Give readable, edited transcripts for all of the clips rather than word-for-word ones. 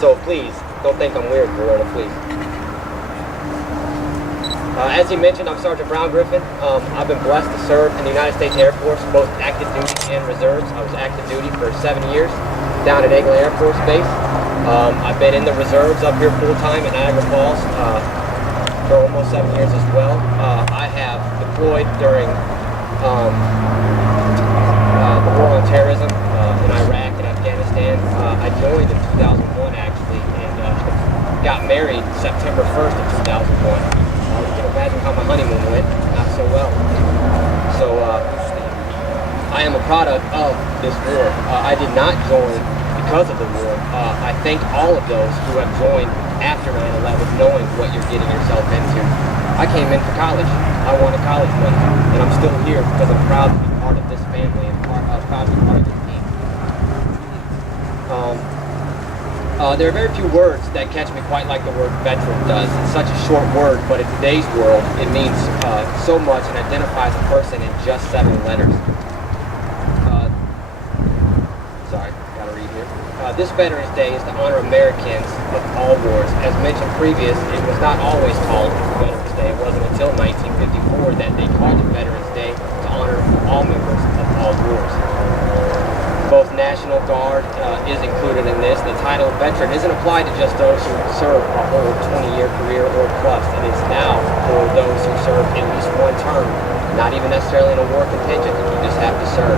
So please, don't think I'm weird for wearing a fleece. As he mentioned, I'm Sergeant Browngriffen. I've been blessed to serve in the United States Air Force, both active duty and reserves. I was active duty for 7 years down at Eglin Air Force Base. I've been in the reserves up here full-time at Niagara Falls for almost 7 years as well. I have deployed during the war on terrorism in Iraq and Afghanistan. I joined in 2001 actually, and got married September 1st of 2001. You can imagine how my honeymoon went, not so well. So I am a product of this war. I did not join because of the war. I thank all of those who have joined after 9/11 knowing what you're getting yourself into. I came in for college. I wanted college money, and I'm still here because I'm proud to be part of this family and proud to be part of this team. There are very few words that catch me quite like the word veteran does. It's such a short word, but in today's world, it means so much and identifies a person in just 7 letters. Sorry, gotta read here. This Veterans Day is to honor Americans of all wars. As mentioned previous, it was not always called Veterans Day. It wasn't until 1954 that they called it Veterans Day to honor all members of all wars. Both National Guard is included in this. The title of veteran isn't applied to just those who serve a whole 20-year career or plus. It is now for those who serve at least one term, not even necessarily in a war contingent. You just have to serve.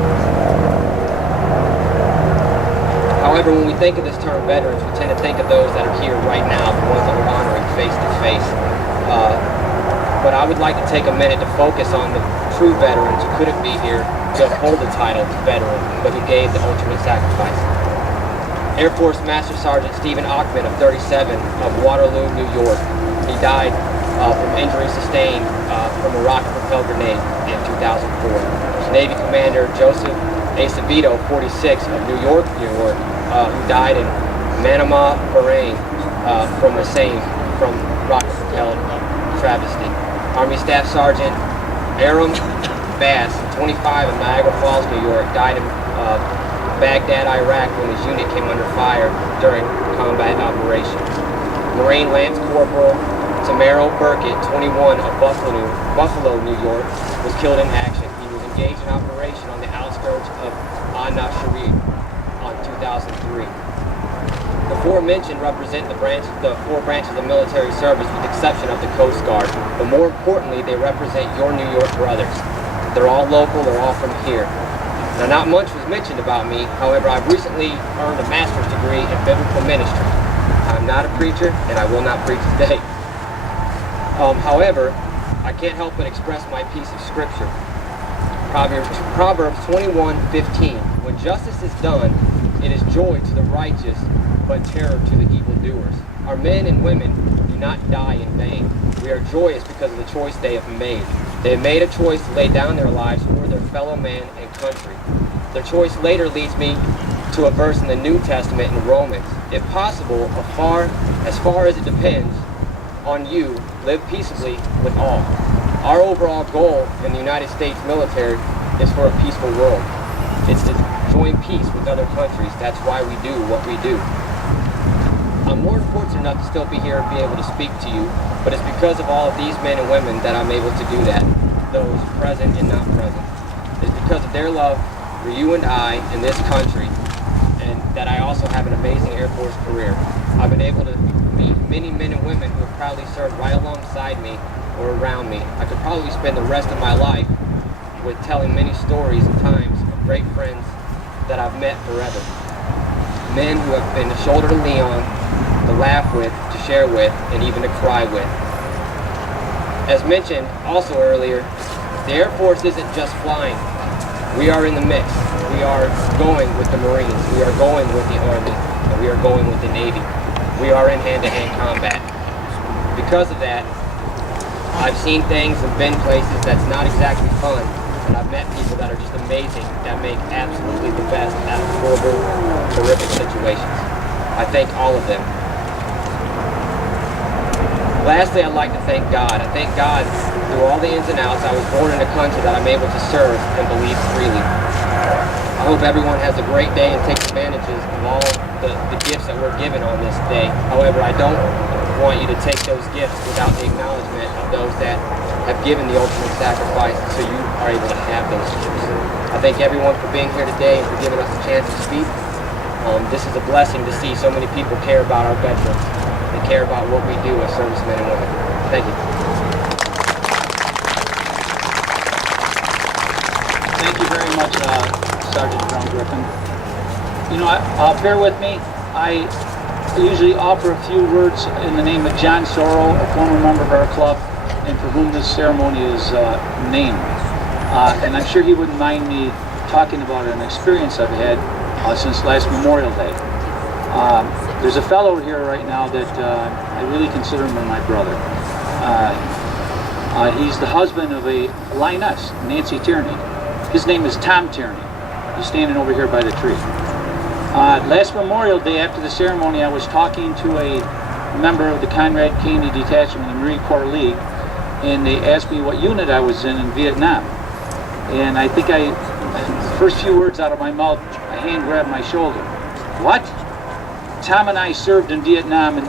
However, when we think of this term veterans, we tend to think of those that are here right now, the ones that we're honoring face to face. But I would like to take a minute to focus on the true veterans who couldn't be here to uphold the title veteran, but who gave the ultimate sacrifice. Air Force Master Sergeant Stephen Ockman of 37 of Waterloo, New York. He died from injuries sustained from a rocket-propelled grenade in 2004. Navy Commander Joseph Acevedo, 46 of New York, who died in Manama, Bahrain from the same rocket-propelled travesty. Army Staff Sergeant Aram Bass, 25 of Niagara Falls, New York, died in Baghdad, Iraq when his unit came under fire during combat operation. Marine Lance Corporal Tamaro Burkett, 21 of Buffalo, New York, was killed in action. He was engaged in operation on the outskirts of An-Nashiri on 2003. The aforementioned represent the 4 branches of military service with the exception of the Coast Guard, but more importantly, they represent your New York brothers. They're all local, they're all from here. Now, not much was mentioned about me, however, I've recently earned a master's degree in biblical ministry. I'm not a preacher, and I will not preach today. However, I can't help but express my piece of scripture. Proverbs 21:15. When justice is done, it is joy to the righteous, but terror to the evildoers. Our men and women do not die in vain. We are joyous because of the choice they have made. They have made a choice to lay down their lives for their fellow man and country. Their choice later leads me to a verse in the New Testament in Romans. If possible, as far as it depends on you, live peaceably with all. Our overall goal in the United States military is for a peaceful world. It's to join peace with other countries. That's why we do what we do. I'm more than fortunate enough to still be here and be able to speak to you, but it's because of all of these men and women that I'm able to do that, those present and not present. It's because of their love for you and I in this country, and that I also have an amazing Air Force career. I've been able to meet many men and women who have proudly served right alongside me or around me. I could probably spend the rest of my life with telling many stories and times of great friends that I've met forever. Men who have been a shoulder to lean on, to laugh with, to share with, and even to cry with. As mentioned also earlier, the Air Force isn't just flying. We are in the mix. We are going with the Marines. We are going with the Army. And we are going with the Navy. We are in hand-to-hand combat. Because of that, I've seen things and been places that's not exactly fun. And I've met people that are just amazing, that make absolutely the best out of horrible, horrific situations. I thank all of them. Lastly, I'd like to thank God. I thank God through all the ins and outs. I was born in a country that I'm able to serve and believe freely. I hope everyone has a great day and takes advantages of all the gifts that we're given on this day. However, I don't want you to take those gifts without the acknowledgement of those that have given the ultimate sacrifice so you are able to have those gifts. I thank everyone for being here today and for giving us a chance to speak. This is a blessing to see so many people care about our veterans and care about what we do as servicemen and women. Thank you. Thank you very much, Sergeant Browngriffen. You know, bear with me. I usually offer a few words in the name of John Sorrow, a former member of our club, and for whom this ceremony is named. And I'm sure he wouldn't mind me talking about an experience I've had since last Memorial Day. There's a fellow here right now that I really consider him my brother. He's the husband of a lioness, Nancy Tierney. His name is Tom Tierney. He's standing over here by the tree. Last Memorial Day, after the ceremony, I was talking to a member of the Conrad Caney Detachment of the Marine Corps League, and they asked me what unit I was in Vietnam. And I think the first few words out of my mouth, a hand grabbed my shoulder. What? Tom and I served in Vietnam and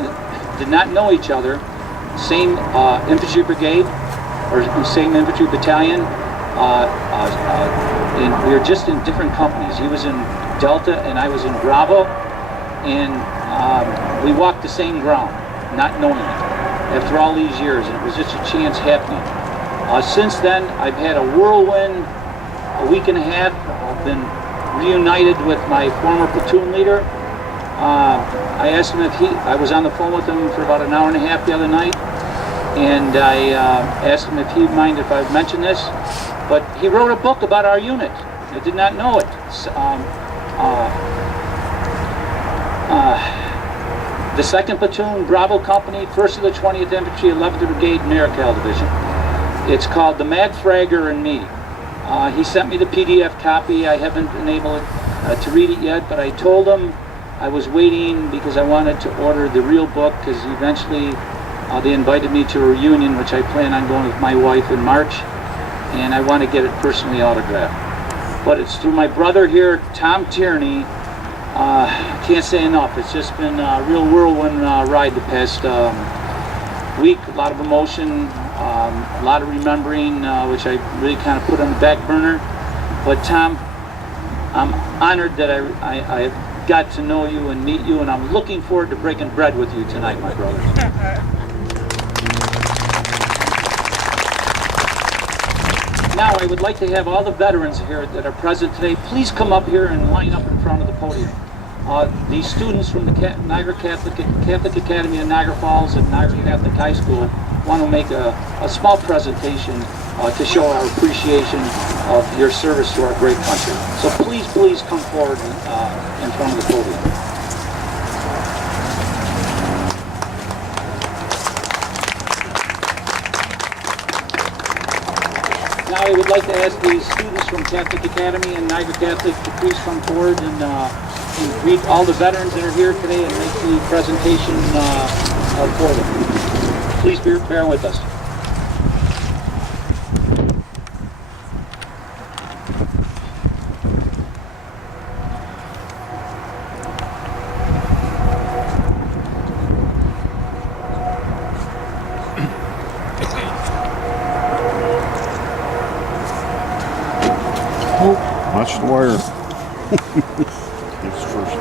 did not know each other. Same infantry brigade, or same infantry battalion. And we were just in different companies. He was in Delta and I was in Bravo, and we walked the same ground, not knowing it, after all these years. And it was just a chance happening. Since then, I've had a whirlwind, a week and a half. I've been reunited with my former platoon leader. I asked him if I was on the phone with him for about an hour and a half the other night, and I asked him if he'd mind if I mentioned this. But he wrote a book about our unit. I did not know it. The 2nd Platoon, Bravo Company, 1st of the 20th Infantry, 11th Brigade, Niagara Division. It's called The Mad Fragger and Me. He sent me the PDF copy. I haven't been able to read it yet, but I told him I was waiting because I wanted to order the real book, because eventually they invited me to a reunion, which I plan on going with my wife in March, and I want to get it personally autographed. But it's through my brother here, Tom Tierney. Can't say enough. It's just been a real whirlwind ride the past week. A lot of emotion, a lot of remembering, which I really kind of put on the back burner. But Tom, I'm honored that I got to know you and meet you, and I'm looking forward to breaking bread with you tonight, my brother. Now, I would like to have all the veterans here that are present today, please come up here and line up in front of the podium. These students from the Niagara Catholic Academy of Niagara Falls and Niagara Catholic High School want to make a small presentation to show our appreciation of your service to our great country. So please come forward in front of the podium. Now I would like to ask the students from Catholic Academy and Niagara Catholic to please come forward and greet all the veterans that are here today and make the presentation for them. Please bear with us. Watch the wire. It's first.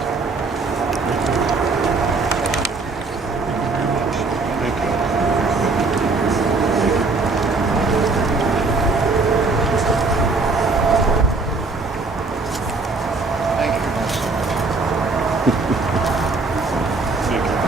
Thank you. Thank you. Thank you.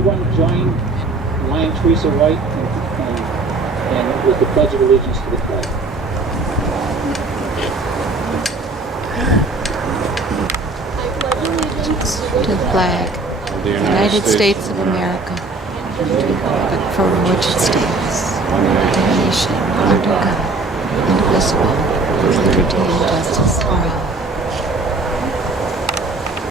everyone join Lion Teresa White and with the Pledge of Allegiance to the flag. To the flag of the United States of America, to the republic for which it stands, one nation, under God, indivisible, with liberty and justice for all.